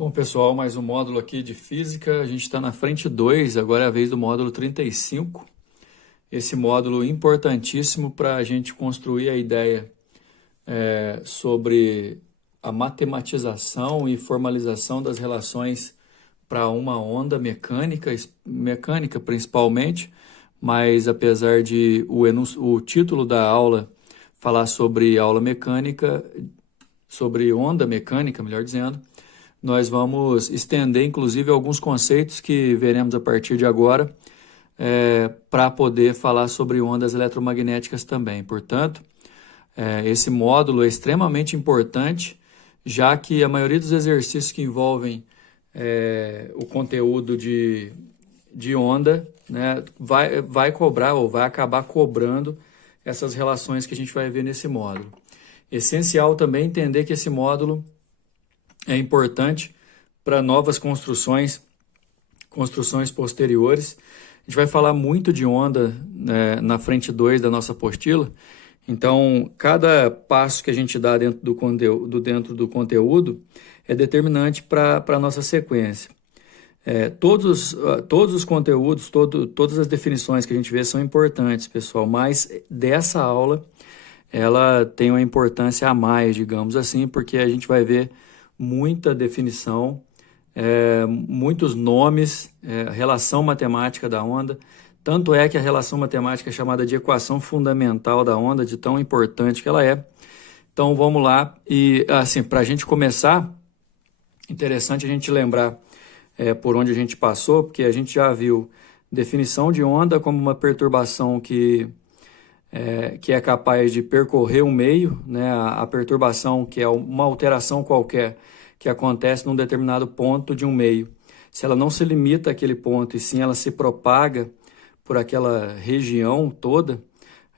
Bom, pessoal, mais um módulo aqui de física. A gente está na frente 2, agora é a vez do módulo 35. Esse módulo importantíssimo para a gente construir a ideia sobre a matematização e formalização das relações para uma onda mecânica, mecânica principalmente, mas apesar de o título da aula falar sobre aula mecânica, sobre onda mecânica, melhor dizendo, nós vamos estender, inclusive, alguns conceitos que veremos a partir de agora para poder falar sobre ondas eletromagnéticas também. Portanto, esse módulo é extremamente importante, já que a maioria dos exercícios que envolvem o conteúdo de onda, né, vai cobrar ou vai acabar cobrando essas relações que a gente vai ver nesse módulo. Essencial também entender que esse módulo é importante para novas construções posteriores. A gente vai falar muito de onda, né, na frente 2 da nossa apostila. Então, cada passo que a gente dá dentro do conteúdo é determinante para a nossa sequência. Todos os conteúdos, todas as definições que a gente vê são importantes, pessoal, mas dessa aula ela tem uma importância a mais, digamos assim, porque a gente vai ver muita definição, muitos nomes, relação matemática da onda. Tanto é que a relação matemática é chamada de equação fundamental da onda, de tão importante que ela é. Então vamos lá. E assim, para a gente começar, interessante a gente lembrar por onde a gente passou, porque a gente já viu definição de onda como uma perturbação que é capaz de percorrer um meio, né? A perturbação, que é uma alteração qualquer que acontece num determinado ponto de um meio. Se ela não se limita àquele ponto e sim ela se propaga por aquela região toda,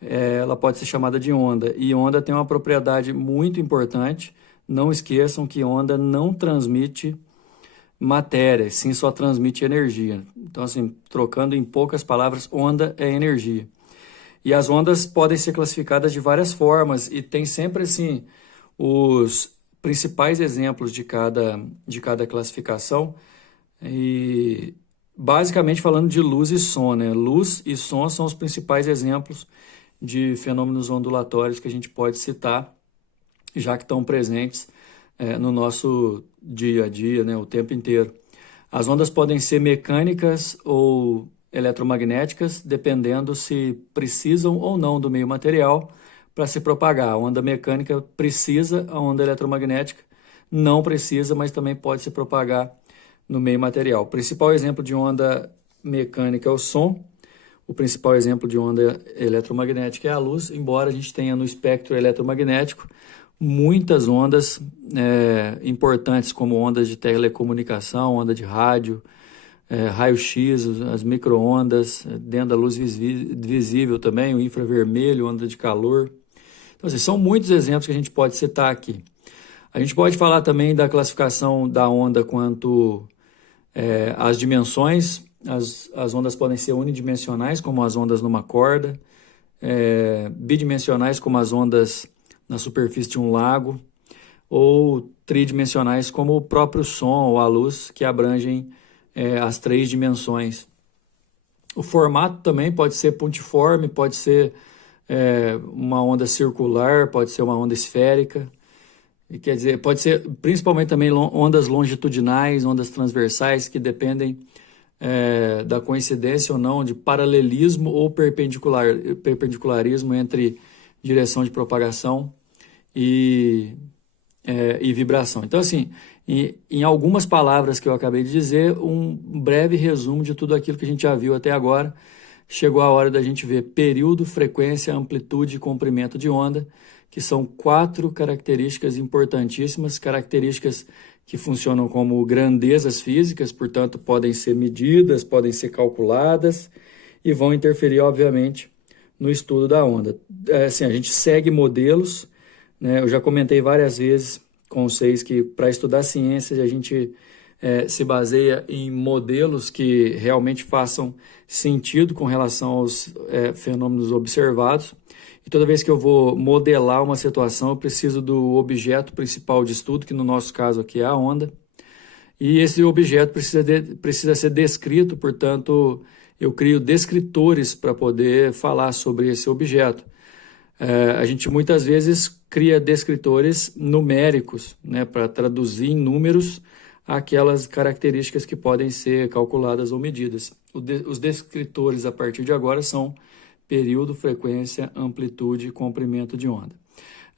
ela pode ser chamada de onda. E onda tem uma propriedade muito importante. Não esqueçam que onda não transmite matéria, sim só transmite energia. Então, assim, trocando em poucas palavras, onda é energia. E as ondas podem ser classificadas de várias formas e tem sempre assim os principais exemplos de cada classificação, e basicamente falando de luz e som, né? Luz e som são os principais exemplos de fenômenos ondulatórios que a gente pode citar, já que estão presentes no nosso dia a dia, né? O tempo inteiro. As ondas podem ser mecânicas ou eletromagnéticas, dependendo se precisam ou não do meio material para se propagar. A onda mecânica precisa, a onda eletromagnética não precisa, mas também pode se propagar no meio material. O principal exemplo de onda mecânica é o som. O principal exemplo de onda eletromagnética é a luz, embora a gente tenha no espectro eletromagnético muitas ondas importantes, como ondas de telecomunicação, onda de rádio, raio-x, as micro-ondas, dentro da luz visível também, o infravermelho, onda de calor. Então, assim, são muitos exemplos que a gente pode citar aqui. A gente pode falar também da classificação da onda quanto às dimensões. As ondas podem ser unidimensionais, como as ondas numa corda, bidimensionais, como as ondas na superfície de um lago, ou tridimensionais, como o próprio som ou a luz, que abrangem as 3 dimensões. O formato também pode ser pontiforme, pode ser uma onda circular, pode ser uma onda esférica. E quer dizer, pode ser principalmente também ondas longitudinais, ondas transversais, que dependem da coincidência ou não de paralelismo ou perpendicularismo entre direção de propagação e vibração. Então, assim, em algumas palavras que eu acabei de dizer, um breve resumo de tudo aquilo que a gente já viu até agora. Chegou a hora da gente ver período, frequência, amplitude e comprimento de onda, que são 4 características importantíssimas, características que funcionam como grandezas físicas, portanto, podem ser medidas, podem ser calculadas e vão interferir, obviamente, no estudo da onda. Assim, a gente segue modelos, né? Eu já comentei várias vezes com vocês que para estudar ciências a gente se baseia em modelos que realmente façam sentido com relação aos fenômenos observados. E toda vez que eu vou modelar uma situação, eu preciso do objeto principal de estudo, que no nosso caso aqui é a onda. e esse objeto precisa ser descrito, portanto, eu crio descritores para poder falar sobre esse objeto. A gente muitas vezes cria descritores numéricos, né, para traduzir em números aquelas características que podem ser calculadas ou medidas. Os descritores, a partir de agora, são período, frequência, amplitude e comprimento de onda.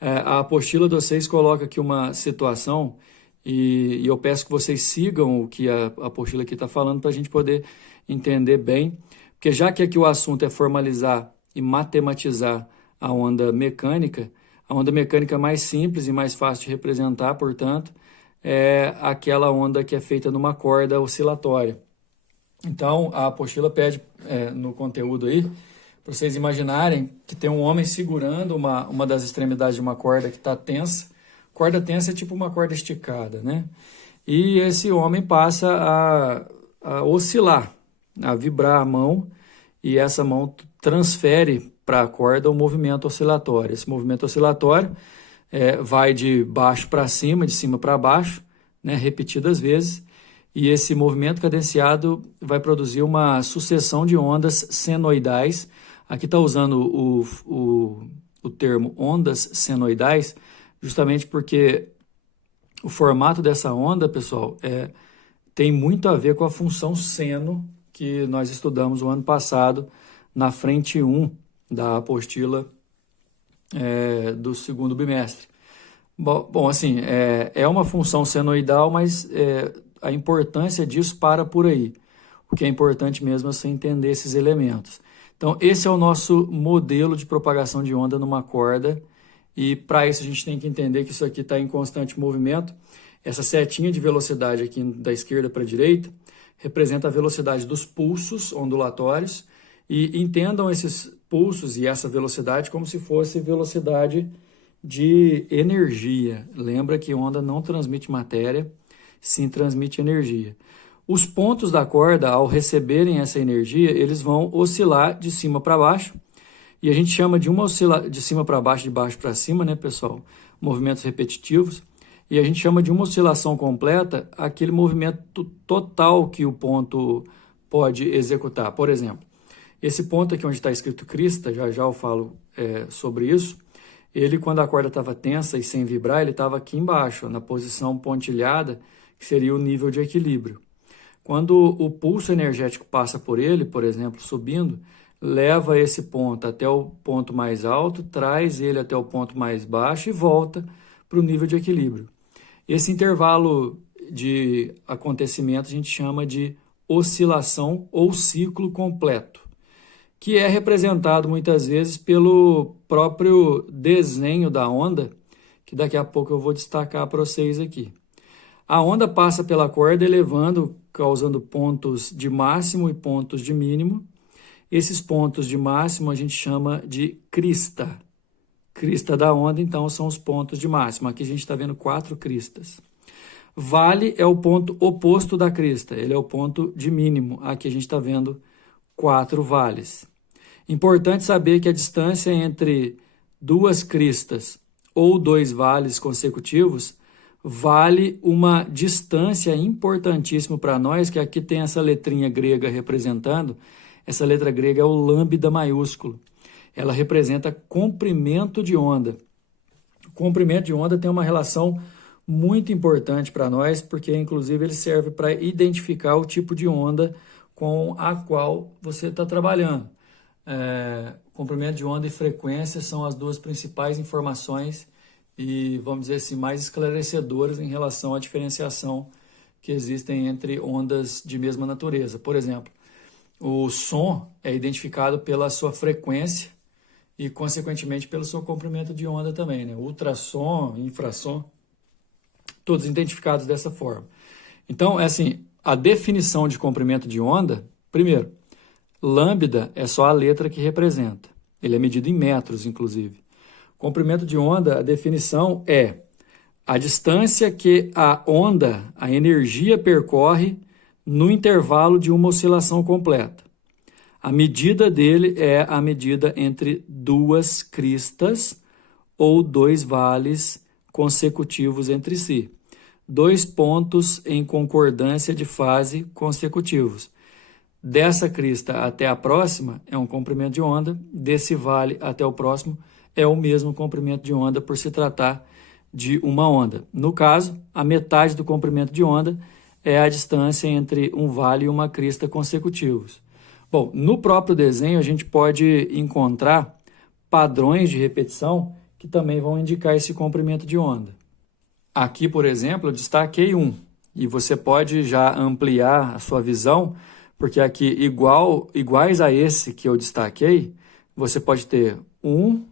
A apostila de vocês coloca aqui uma situação e eu peço que vocês sigam o que a apostila aqui está falando para a gente poder entender bem, porque já que aqui o assunto é formalizar e matematizar a onda mecânica mais simples e mais fácil de representar, portanto, é aquela onda que é feita numa corda oscilatória. Então, a apostila pede no conteúdo aí, para vocês imaginarem que tem um homem segurando uma das extremidades de uma corda que está tensa. Corda tensa é tipo uma corda esticada, né? E esse homem passa a oscilar, a vibrar a mão, e essa mão transfere para a corda o movimento oscilatório. Esse movimento oscilatório vai de baixo para cima, de cima para baixo, né, repetidas vezes, e esse movimento cadenciado vai produzir uma sucessão de ondas senoidais. Aqui está usando o termo ondas senoidais, justamente porque o formato dessa onda, pessoal, tem muito a ver com a função seno que nós estudamos o ano passado na frente 1 da apostila do segundo bimestre. Bom, assim, é uma função senoidal, mas a importância disso para por aí. O que é importante mesmo é você entender esses elementos. Então, esse é o nosso modelo de propagação de onda numa corda, e para isso a gente tem que entender que isso aqui está em constante movimento. Essa setinha de velocidade aqui da esquerda para a direita representa a velocidade dos pulsos ondulatórios, e entendam esses pulsos e essa velocidade como se fosse velocidade de energia. Lembra que onda não transmite matéria, sim transmite energia. Os pontos da corda, ao receberem essa energia, eles vão oscilar de cima para baixo, e a gente chama de de cima para baixo, de baixo para cima, né, pessoal? Movimentos repetitivos. E a gente chama de uma oscilação completa aquele movimento total que o ponto pode executar. Por exemplo, esse ponto aqui onde está escrito crista, já eu falo sobre isso, ele, quando a corda estava tensa e sem vibrar, ele estava aqui embaixo, na posição pontilhada, que seria o nível de equilíbrio. Quando o pulso energético passa por ele, por exemplo, subindo, leva esse ponto até o ponto mais alto, traz ele até o ponto mais baixo e volta para o nível de equilíbrio. Esse intervalo de acontecimento a gente chama de oscilação ou ciclo completo, que é representado muitas vezes pelo próprio desenho da onda, que daqui a pouco eu vou destacar para vocês aqui. A onda passa pela corda elevando, causando pontos de máximo e pontos de mínimo. Esses pontos de máximo a gente chama de crista. Crista da onda, então, são os pontos de máximo. Aqui a gente está vendo 4 cristas. Vale é o ponto oposto da crista, ele é o ponto de mínimo. Aqui a gente está vendo 4 vales. Importante saber que a distância entre 2 cristas ou 2 vales consecutivos vale uma distância importantíssima para nós, que aqui tem essa letrinha grega representando. Essa letra grega é o lambda maiúsculo. Ela representa comprimento de onda. O comprimento de onda tem uma relação muito importante para nós, porque inclusive ele serve para identificar o tipo de onda com a qual você está trabalhando. Comprimento de onda e frequência são as duas principais informações e, vamos dizer assim, mais esclarecedoras em relação à diferenciação que existem entre ondas de mesma natureza. Por exemplo, o som é identificado pela sua frequência e, consequentemente, pelo seu comprimento de onda também, né? Ultrassom, infrassom, todos identificados dessa forma. Então, assim, a definição de comprimento de onda, primeiro, lambda é só a letra que representa. Ele é medido em metros, inclusive. Comprimento de onda, a definição é a distância que a onda, a energia, percorre no intervalo de uma oscilação completa. A medida dele é a medida entre 2 cristas ou 2 vales consecutivos entre si. dois pontos em concordância de fase consecutivos. Dessa crista até a próxima é um comprimento de onda, desse vale até o próximo é o mesmo comprimento de onda por se tratar de uma onda. No caso, a metade do comprimento de onda é a distância entre um vale e uma crista consecutivos. Bom, no próprio desenho a gente pode encontrar padrões de repetição que também vão indicar esse comprimento de onda. Aqui, por exemplo, eu destaquei um, e você pode já ampliar a sua visão, porque aqui, iguais a esse que eu destaquei, você pode ter 1,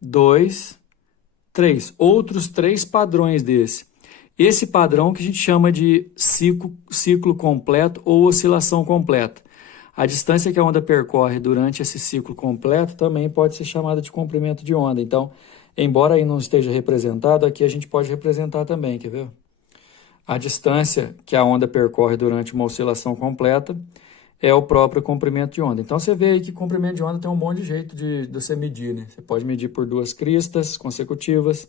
2, 3. Outros 3 padrões desse. Esse padrão que a gente chama de ciclo completo ou oscilação completa. A distância que a onda percorre durante esse ciclo completo também pode ser chamada de comprimento de onda. Então, embora aí não esteja representado, aqui a gente pode representar também, quer ver? A distância que a onda percorre durante uma oscilação completa é o próprio comprimento de onda. Então, você vê aí que comprimento de onda tem um monte de jeito de você medir, né? Você pode medir por 2 cristas consecutivas,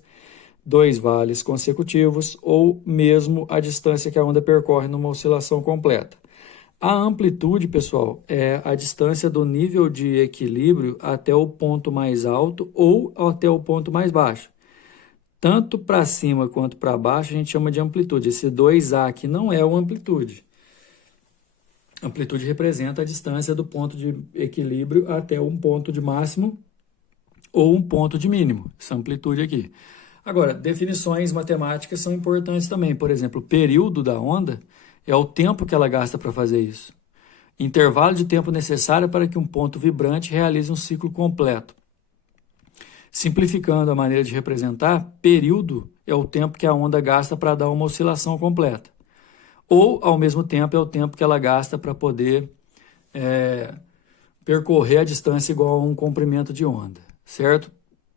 2 vales consecutivos ou mesmo a distância que a onda percorre numa oscilação completa. A amplitude, pessoal, é a distância do nível de equilíbrio até o ponto mais alto ou até o ponto mais baixo. Tanto para cima quanto para baixo a gente chama de amplitude. Esse 2A aqui não é uma amplitude. Amplitude representa a distância do ponto de equilíbrio até um ponto de máximo ou um ponto de mínimo. Essa amplitude aqui. Agora, definições matemáticas são importantes também. Por exemplo, o período da onda é o tempo que ela gasta para fazer isso. Intervalo de tempo necessário para que um ponto vibrante realize um ciclo completo. Simplificando a maneira de representar, período é o tempo que a onda gasta para dar uma oscilação completa. Ou, ao mesmo tempo, é o tempo que ela gasta para poder percorrer a distância igual a um comprimento de onda, certo?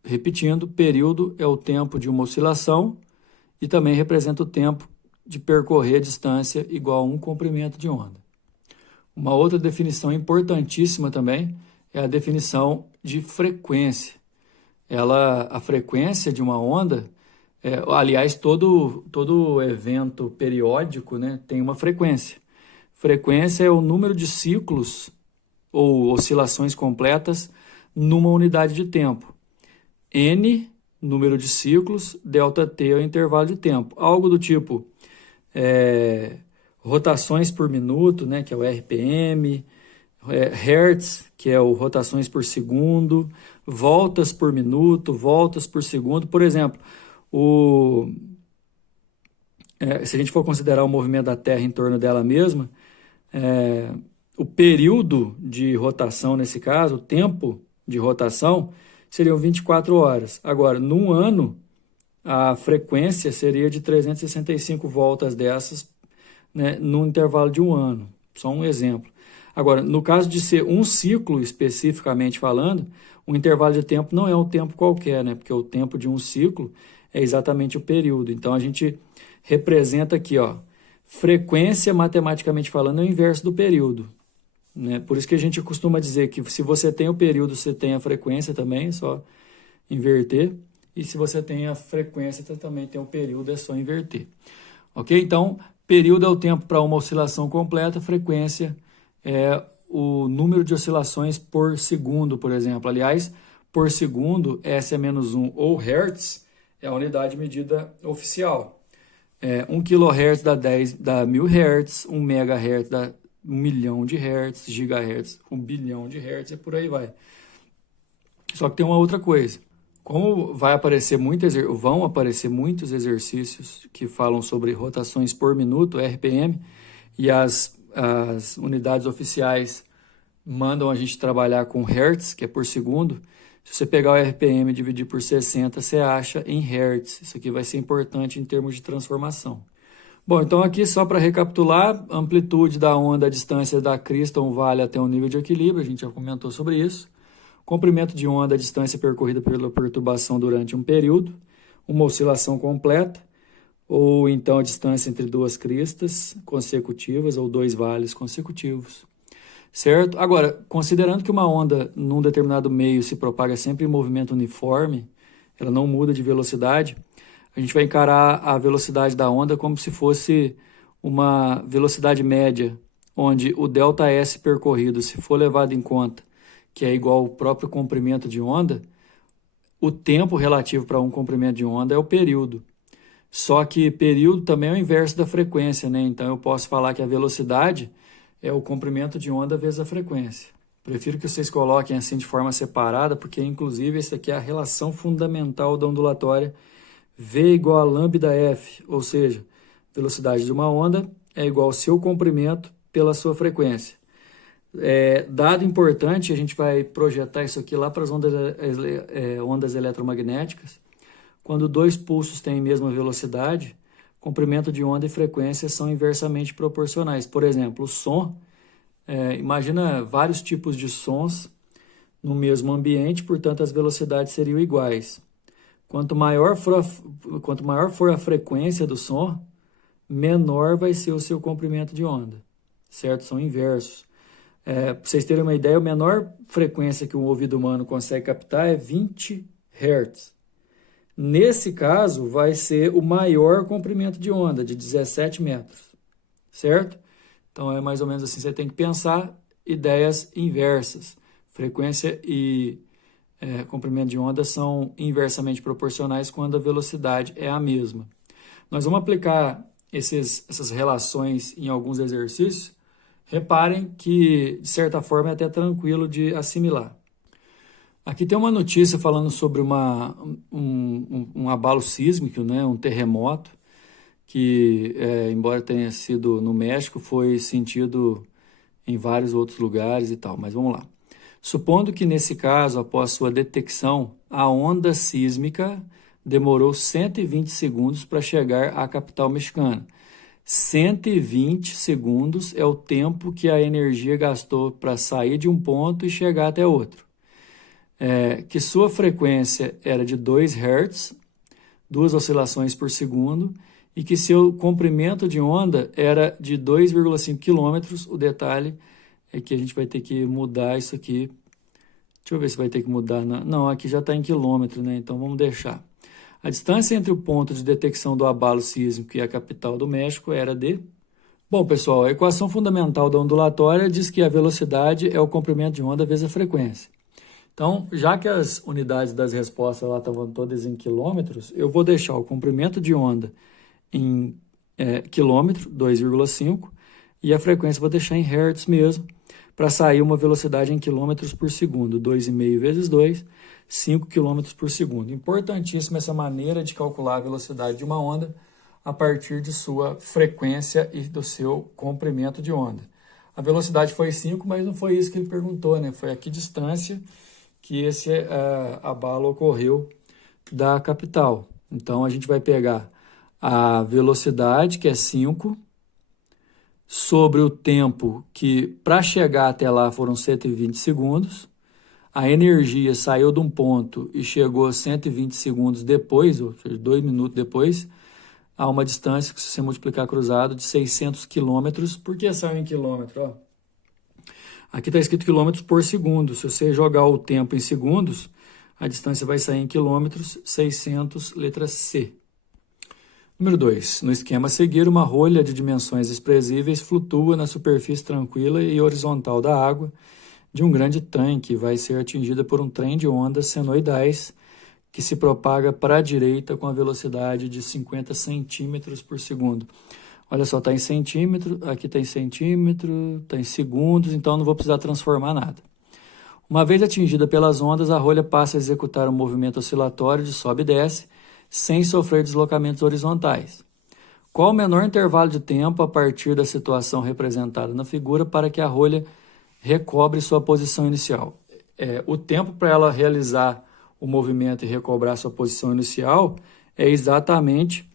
Repetindo, período é o tempo de uma oscilação e também representa o tempo de percorrer a distância igual a um comprimento de onda. Uma outra definição importantíssima também é a definição de frequência. A frequência de uma onda, aliás, todo evento periódico, né, tem uma frequência. Frequência é o número de ciclos ou oscilações completas numa unidade de tempo. N, número de ciclos, ΔT é o intervalo de tempo. Algo do tipo rotações por minuto, né, que é o RPM, Hertz, que é o rotações por segundo, voltas por minuto, voltas por segundo. Por exemplo, se a gente for considerar o movimento da Terra em torno dela mesma, o período de rotação, nesse caso, o tempo de rotação, seriam 24 horas. Agora, num ano, a frequência seria de 365 voltas dessas, né, num intervalo de um ano. Só um exemplo. Agora, no caso de ser um ciclo, especificamente falando, o intervalo de tempo não é um tempo qualquer, né? Porque o tempo de um ciclo é exatamente o período. Então, a gente representa aqui, ó, frequência, matematicamente falando, é o inverso do período, né? Por isso que a gente costuma dizer que se você tem o período, você tem a frequência também, é só inverter. E se você tem a frequência, você também tem o período, é só inverter. Ok? Então, período é o tempo para uma oscilação completa, frequência é o número de oscilações por segundo, por exemplo. Aliás, por segundo, S é menos 1 ou Hertz é a unidade medida oficial. 1 kHz dá 1000 Hz, 1 MHz dá 1 milhão de Hertz, gigahertz, 1 bilhão de Hertz e por aí vai. Só que tem uma outra coisa. Como vão aparecer muitos exercícios que falam sobre rotações por minuto, RPM, e as unidades oficiais mandam a gente trabalhar com Hertz, que é por segundo. Se você pegar o RPM e dividir por 60, você acha em Hertz. Isso aqui vai ser importante em termos de transformação. Bom, então aqui só para recapitular, amplitude da onda, a distância da crista, um vale até o nível de equilíbrio, a gente já comentou sobre isso. Comprimento de onda, a distância percorrida pela perturbação durante um período, uma oscilação completa, ou então a distância entre duas cristas consecutivas ou dois vales consecutivos, certo? Agora, considerando que uma onda num determinado meio se propaga sempre em movimento uniforme, ela não muda de velocidade, a gente vai encarar a velocidade da onda como se fosse uma velocidade média, onde o ΔS percorrido, se for levado em conta, que é igual ao próprio comprimento de onda, o tempo relativo para um comprimento de onda é o período. Só que período também é o inverso da frequência, né? Então eu posso falar que a velocidade é o comprimento de onda vezes a frequência. Prefiro que vocês coloquem assim de forma separada, porque inclusive essa aqui é a relação fundamental da ondulatória, V igual a lambda F, ou seja, velocidade de uma onda é igual ao seu comprimento pela sua frequência. Dado importante, a gente vai projetar isso aqui lá para as ondas eletromagnéticas. Quando dois pulsos têm a mesma velocidade, comprimento de onda e frequência são inversamente proporcionais. Por exemplo, o som, imagina vários tipos de sons no mesmo ambiente, portanto as velocidades seriam iguais. Quanto maior for a frequência do som, menor vai ser o seu comprimento de onda, certo? São inversos. Para vocês terem uma ideia, a menor frequência que um ouvido humano consegue captar é 20 Hz. Nesse caso, vai ser o maior comprimento de onda, de 17 metros, certo? Então, é mais ou menos assim, você tem que pensar ideias inversas. Frequência e comprimento de onda são inversamente proporcionais quando a velocidade é a mesma. Nós vamos aplicar essas relações em alguns exercícios. Reparem que, de certa forma, é até tranquilo de assimilar. Aqui tem uma notícia falando sobre um abalo sísmico, né, um terremoto, que, embora tenha sido no México, foi sentido em vários outros lugares e tal. Mas vamos lá. Supondo que, nesse caso, após sua detecção, a onda sísmica demorou 120 segundos para chegar à capital mexicana. 120 segundos é o tempo que a energia gastou para sair de um ponto e chegar até outro. Que sua frequência era de 2 Hz, 2 oscilações por segundo, e que seu comprimento de onda era de 2,5 km. O detalhe é que a gente vai ter que mudar isso aqui. Deixa eu ver se vai ter que mudar. Não, aqui já está em quilômetro, né? Então vamos deixar. A distância entre o ponto de detecção do abalo sísmico e a capital do México era de... Bom, pessoal, a equação fundamental da ondulatória diz que a velocidade é o comprimento de onda vezes a frequência. Então, já que as unidades das respostas lá estavam todas em quilômetros, eu vou deixar o comprimento de onda em quilômetro, 2,5, e a frequência eu vou deixar em hertz mesmo, para sair uma velocidade em quilômetros por segundo, 2,5 vezes 2, 5 km por segundo. Importantíssima essa maneira de calcular a velocidade de uma onda a partir de sua frequência e do seu comprimento de onda. A velocidade foi 5, mas não foi isso que ele perguntou, né? Foi a que distância que esse abalo ocorreu da capital. Então, a gente vai pegar a velocidade, que é 5, sobre o tempo que, para chegar até lá, foram 120 segundos. A energia saiu de um ponto e chegou a 120 segundos depois, ou seja, 2 minutos depois, a uma distância que, se você multiplicar cruzado, de 600 quilômetros. Por que saiu em quilômetro? Ó, aqui está escrito quilômetros por segundo. Se você jogar o tempo em segundos, a distância vai sair em quilômetros, 600, letra C. Número 2. No esquema a seguir, uma rolha de dimensões expressíveis flutua na superfície tranquila e horizontal da água de um grande tanque, vai ser atingida por um trem de ondas senoidais que se propaga para a direita com a velocidade de 50 centímetros por segundo. Olha só, está em centímetro, aqui está em centímetro, está em segundos, então não vou precisar transformar nada. Uma vez atingida pelas ondas, a rolha passa a executar um movimento oscilatório de sobe e desce, sem sofrer deslocamentos horizontais. Qual o menor intervalo de tempo a partir da situação representada na figura para que a rolha recobre sua posição inicial? O tempo para ela realizar o movimento e recobrar sua posição inicial é exatamente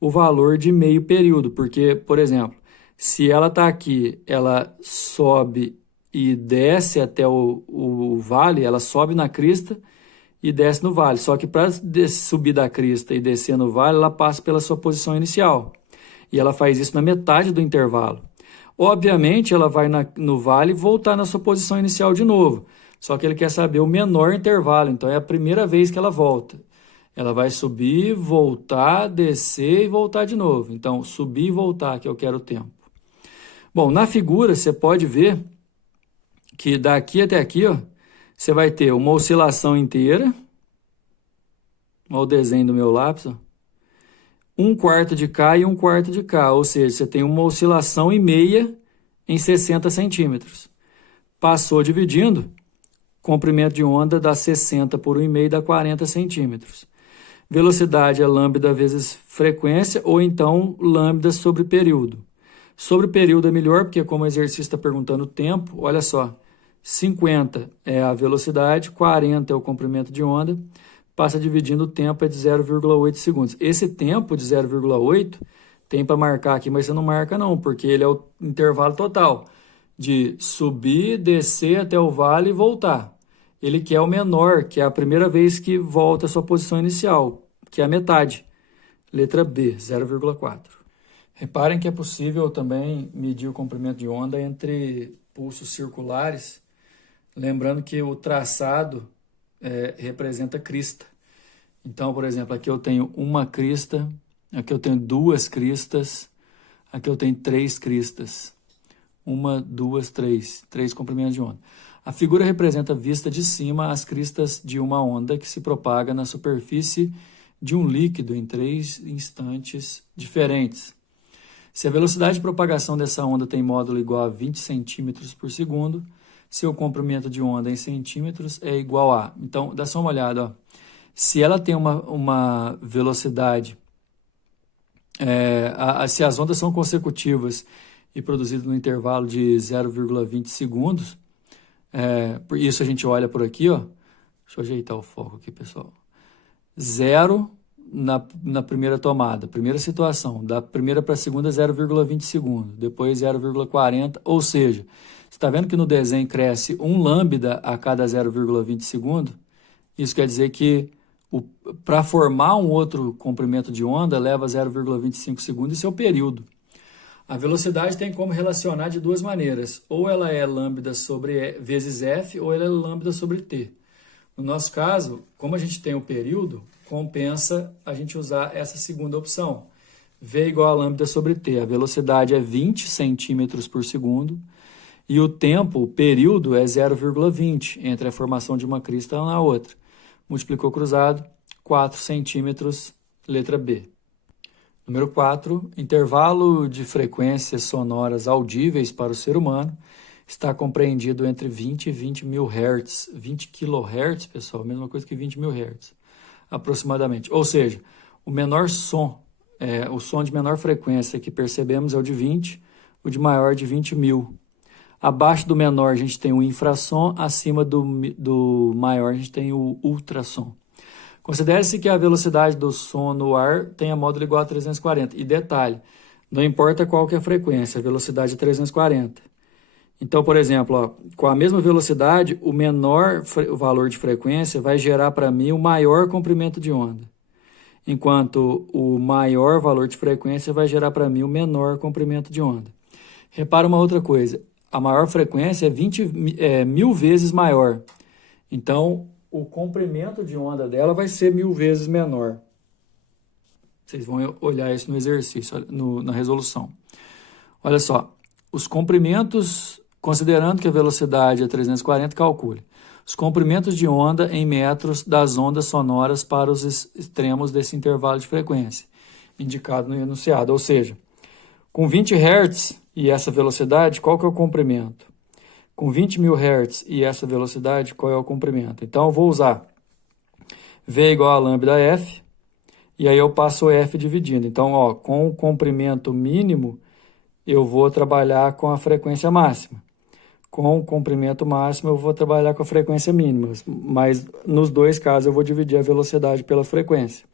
o valor de meio período, porque, por exemplo, se ela está aqui, ela sobe e desce até o vale, ela sobe na crista e desce no vale, só que para subir da crista e descer no vale, ela passa pela sua posição inicial, e ela faz isso na metade do intervalo. Obviamente, ela vai no vale e voltar na sua posição inicial de novo, só que ele quer saber o menor intervalo, então é a primeira vez que ela volta. Ela vai subir, voltar, descer e voltar de novo. Então, subir e voltar, que eu quero o tempo. Bom, na figura você pode ver que daqui até aqui, ó, você vai ter uma oscilação inteira. Olha o desenho do meu lápis, ó. 1/4 de K e 1/4 de K, ou seja, você tem uma oscilação e meia em 60 centímetros. Passou dividindo, comprimento de onda dá 60 por 1,5 dá 40 centímetros. Velocidade é lambda vezes frequência, ou então lambda sobre período. Sobre período é melhor, porque como o exercício está perguntando o tempo, olha só, 50 é a velocidade, 40 é o comprimento de onda, passa dividindo o tempo é de 0,8 segundos. Esse tempo de 0,8 tem para marcar aqui, mas você não marca não, porque ele é o intervalo total de subir, descer até o vale e voltar. Ele quer o menor, que é a primeira vez que volta à sua posição inicial, que é a metade. Letra B, 0,4. Reparem que é possível também medir o comprimento de onda entre pulsos circulares, lembrando que o traçado representa crista. Então, por exemplo, aqui eu tenho uma crista, aqui eu tenho duas cristas, aqui eu tenho 3 cristas. 1, 2, 3. 3 comprimentos de onda. A figura representa vista de cima as cristas de uma onda que se propaga na superfície de um líquido em 3 instantes diferentes. Se a velocidade de propagação dessa onda tem módulo igual a 20 centímetros por segundo, seu comprimento de onda em centímetros é igual a... Então, dá só uma olhada, ó. Se ela tem uma velocidade, se as ondas são consecutivas e produzidas no intervalo de 0,20 segundos, por isso a gente olha por aqui, ó. Deixa eu ajeitar o foco aqui, pessoal. 0 na primeira tomada, primeira situação, da primeira para a segunda 0,20 segundos, depois 0,40, ou seja, você está vendo que no desenho cresce 1 lambda a cada 0,20 segundo? Isso quer dizer que para formar um outro comprimento de onda leva 0,25 segundos, isso é o período. A velocidade tem como relacionar de duas maneiras, ou ela é lambda sobre vezes f, ou ela é lambda sobre t. No nosso caso, como a gente tem o período, compensa a gente usar essa segunda opção. V igual a lambda sobre t. A velocidade é 20 centímetros por segundo e o tempo, o período, é 0,20 entre a formação de uma crista e na outra. Multiplicou cruzado, 4 centímetros, letra B. Número 4, intervalo de frequências sonoras audíveis para o ser humano está compreendido entre 20 e 20 mil Hz. 20 kHz, pessoal, mesma coisa que 20 mil Hz, aproximadamente. Ou seja, o menor som, o som de menor frequência que percebemos é o de 20, o de maior de 20 mil. Abaixo do menor a gente tem o infrassom, acima do maior a gente tem o ultrassom. Considere-se que a velocidade do som no ar tenha módulo igual a 340. E detalhe, não importa qual que é a frequência, a velocidade é 340. Então, por exemplo, ó, com a mesma velocidade, o menor valor de frequência vai gerar para mim o maior comprimento de onda. Enquanto o maior valor de frequência vai gerar para mim o menor comprimento de onda. Repara uma outra coisa. A maior frequência é 1000 vezes maior. Então, o comprimento de onda dela vai ser 1000 vezes menor. Vocês vão olhar isso no exercício, na resolução. Olha só, os comprimentos, considerando que a velocidade é 340, calcule. Os comprimentos de onda em metros das ondas sonoras para os extremos desse intervalo de frequência, indicado no enunciado. Ou seja, com 20 Hz e essa velocidade, qual que é o comprimento? Com 20 mil Hz e essa velocidade, qual é o comprimento? Então, eu vou usar V igual a lambda F, e aí eu passo o F dividindo. Então, ó, com o comprimento mínimo, eu vou trabalhar com a frequência máxima. Com o comprimento máximo, eu vou trabalhar com a frequência mínima. Mas, nos dois casos, eu vou dividir a velocidade pela frequência.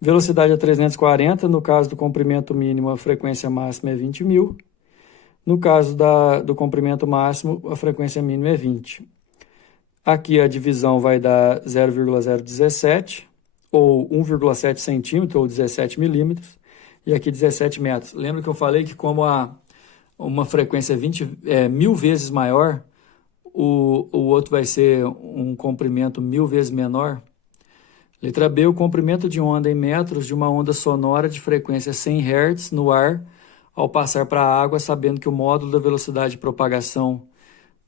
Velocidade é 340, no caso do comprimento mínimo, a frequência máxima é 20 mil. No caso do comprimento máximo, a frequência mínima é 20. Aqui a divisão vai dar 0,017, ou 1,7 centímetro, ou 17 milímetros, e aqui 17 metros. Lembra que eu falei que como uma frequência 1000 vezes maior, o outro vai ser um comprimento 1000 vezes menor? Letra B, o comprimento de onda em metros de uma onda sonora de frequência 100 Hz no ar ao passar para a água, sabendo que o módulo da velocidade de propagação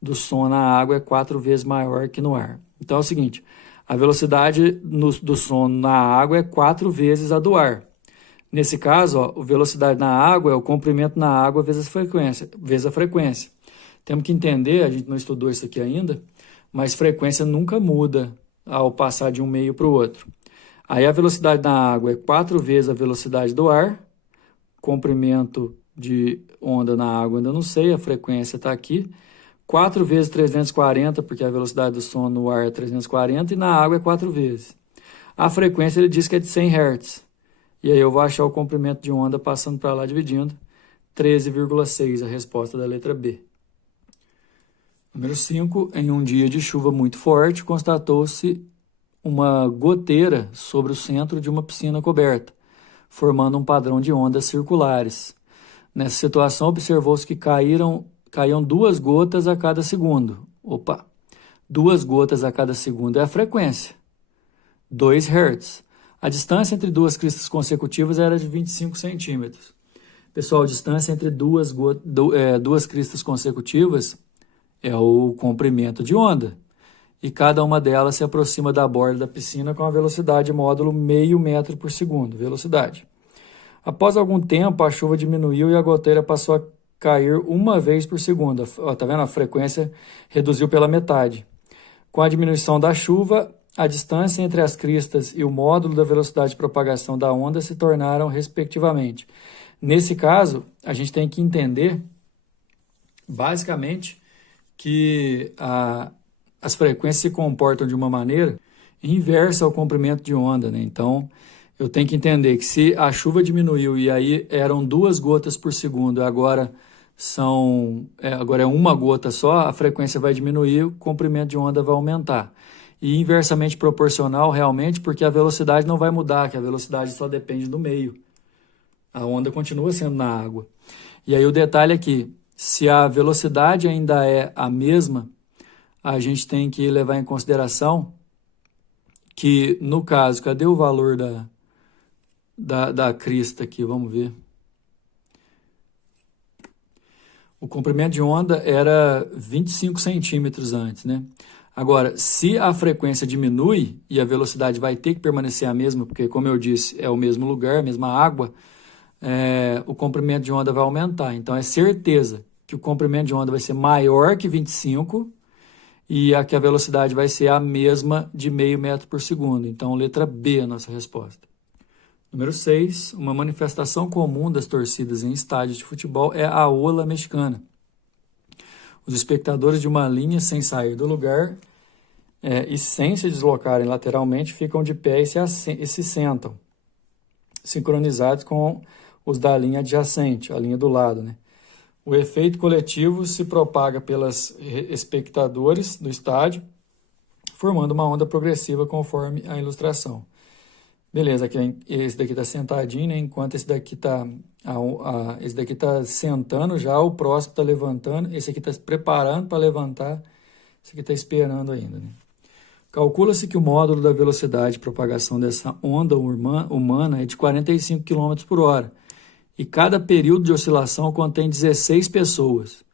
do som na água é 4 vezes maior que no ar. Então é o seguinte, a velocidade do som na água é 4 vezes a do ar. Nesse caso, ó, a velocidade na água é o comprimento na água vezes a frequência. Temos que entender, a gente não estudou isso aqui ainda, mas frequência nunca muda ao passar de um meio para o outro. Aí a velocidade na água é 4 vezes a velocidade do ar, comprimento de onda na água ainda não sei, a frequência está aqui, 4 vezes 340, porque a velocidade do som no ar é 340, e na água é 4 vezes. A frequência ele diz que é de 100 Hz, e aí eu vou achar o comprimento de onda passando para lá dividindo, 13,6 a resposta da letra B. Número 5, em um dia de chuva muito forte, constatou-se uma goteira sobre o centro de uma piscina coberta, formando um padrão de ondas circulares. Nessa situação, observou-se que caíam 2 gotas a cada segundo. 2 gotas a cada segundo é a frequência, 2 Hz. A distância entre 2 cristas consecutivas era de 25 centímetros. Pessoal, a distância entre duas cristas consecutivas é o comprimento de onda, e cada uma delas se aproxima da borda da piscina com a velocidade módulo meio metro por segundo, velocidade. Após algum tempo, a chuva diminuiu e a goteira passou a cair 1 vez por segundo. Tá vendo? A frequência reduziu pela metade. Com a diminuição da chuva, a distância entre as cristas e o módulo da velocidade de propagação da onda se tornaram respectivamente. Nesse caso, a gente tem que entender, basicamente, que as frequências se comportam de uma maneira inversa ao comprimento de onda, né? Então, eu tenho que entender que se a chuva diminuiu e aí eram 2 gotas por segundo, agora é 1 gota só, a frequência vai diminuir, o comprimento de onda vai aumentar. E inversamente proporcional, realmente, porque a velocidade não vai mudar, que a velocidade só depende do meio. A onda continua sendo na água. E aí o detalhe é que, se a velocidade ainda é a mesma, a gente tem que levar em consideração que, no caso, cadê o valor da crista aqui? Vamos ver. O comprimento de onda era 25 centímetros antes, né? Agora, se a frequência diminui e a velocidade vai ter que permanecer a mesma, porque, como eu disse, é o mesmo lugar, a mesma água, o comprimento de onda vai aumentar. Então, é certeza que o comprimento de onda vai ser maior que 25 e que a velocidade vai ser a mesma de meio metro por segundo. Então, letra B é a nossa resposta. Número 6, uma manifestação comum das torcidas em estádios de futebol é a ola mexicana. Os espectadores de uma linha sem sair do lugar e sem se deslocarem lateralmente ficam de pé e se sentam, sincronizados com os da linha adjacente, a linha do lado, né? O efeito coletivo se propaga pelos espectadores do estádio, formando uma onda progressiva conforme a ilustração. Beleza, esse daqui está sentadinho, né? Enquanto esse daqui está sentando já, o próximo está levantando, esse aqui está se preparando para levantar, esse aqui está esperando ainda, né? Calcula-se que o módulo da velocidade de propagação dessa onda humana é de 45 km por hora, e cada período de oscilação contém 16 pessoas.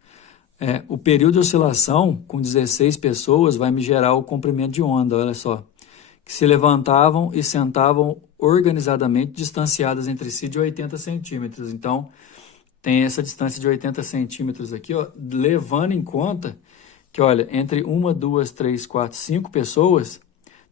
O período de oscilação com 16 pessoas vai me gerar o comprimento de onda, olha só, que se levantavam e sentavam organizadamente distanciadas entre si de 80 centímetros. Então, tem essa distância de 80 centímetros aqui, ó, levando em conta que, olha, entre 1, 2, 3, 4, 5 pessoas,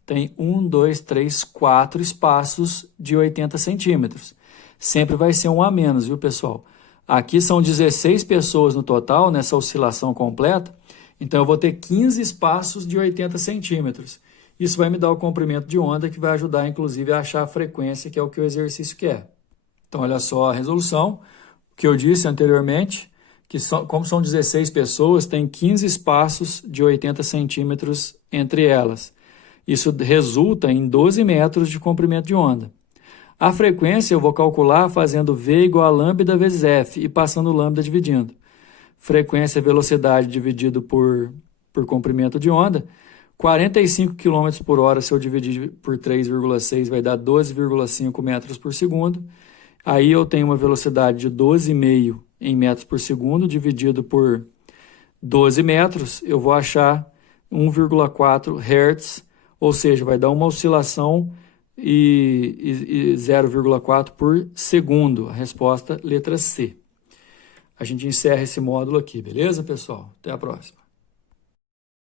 tem 1, 2, 3, 4 espaços de 80 centímetros. Sempre vai ser um a menos, viu, pessoal? Aqui são 16 pessoas no total, nessa oscilação completa, então eu vou ter 15 espaços de 80 centímetros. Isso vai me dar o comprimento de onda, que vai ajudar, inclusive, a achar a frequência, que é o que o exercício quer. Então, olha só a resolução, o que eu disse anteriormente, que como são 16 pessoas, tem 15 espaços de 80 centímetros entre elas. Isso resulta em 12 metros de comprimento de onda. A frequência eu vou calcular fazendo V igual a lambda vezes F e passando lambda dividindo. Frequência é velocidade dividido por comprimento de onda. 45 km por hora, se eu dividir por 3,6, vai dar 12,5 metros por segundo. Aí eu tenho uma velocidade de 12,5 em metros por segundo, dividido por 12 metros, eu vou achar 1,4 Hz, ou seja, vai dar uma oscilação e 0,4 por segundo. A resposta, letra C. A gente encerra esse módulo aqui, beleza, pessoal? Até a próxima.